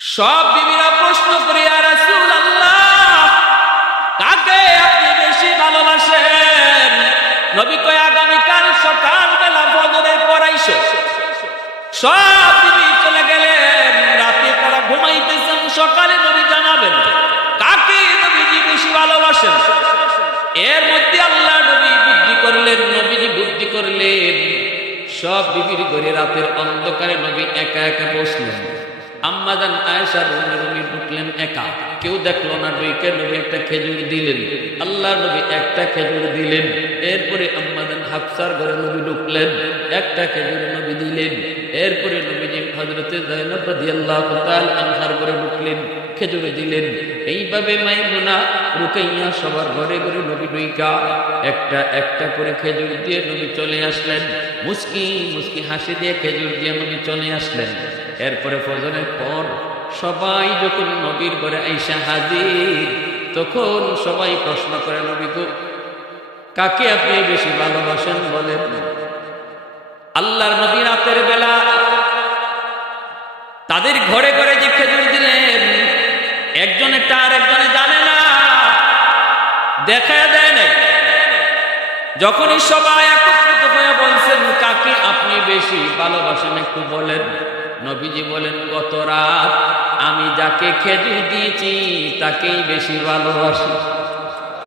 সব বিবিরা প্রশ্ন করে আর কাকে আপনি বেশি ভালোবাসেন? নবী কয়, আগামীকাল সকাল বেলা ফজরের পড়াইছো সব বিবি চলে গেলেন, রাতে তারা ঘুমাইতেছেন, সকালে নবী জানাবেন, কাকে নবীজি বেশি ভালোবাসেন? এর মধ্যে আল্লাহ নবী বুদ্ধি করলেন, নবীজি বুদ্ধি করলেন। সব বিবির ঘরে রাতের অন্ধকারে নবী একা একা বসলেন। আম্মাদান আয়েশা রুমে রুমি ঢুকলেন একা। কেউ দেখল না ডুইকে নবী একটা খেজুর দিলেন। আল্লাহ নবী একটা খেজুর দিলেন। এরপরে আম্মাদান হাফসার ঘরে নবী ঢুকলেন, একটা খেজুর নবী দিলেন। এরপরে নবীজি হজরতে জাইনব রাদিয়াল্লাহু তাআলা আনহার ঘরে ঢুকলেন, খেজুর দিলেন। এইভাবে মাইমুনা রুকাইয়া সবার ঘরে ঘরে নবী ডুইকা একটা একটা করে খেজুর দিয়ে নবী চলে আসলেন। মুস্কি মুস্কি হাসি দিয়ে খেজুর দিয়ে নবী চলে আসলেন। এরপরে ফজরের পর সবাই যখন নবীর ঘরে আইসা হাজির, তখন সবাই প্রশ্ন করে, নবী গো, কাকে আপনি বেশি ভালোবাসেন বলেন? আল্লাহর নবী রাতের বেলা তাদের ঘরে ঘরে যে খেজুর দিলেন একজনেরটা তার, একজনে জানে না দেখা দেয় না যখনই সবাই একত্রিত হয়ে বলছেন, কাকে আপনি বেশি ভালোবাসেন একটু বলেন? নবীজি বলেন গত রাত আমি যাকে খেজুর দিয়েছি তাকেই বেশি ভালোবাসি।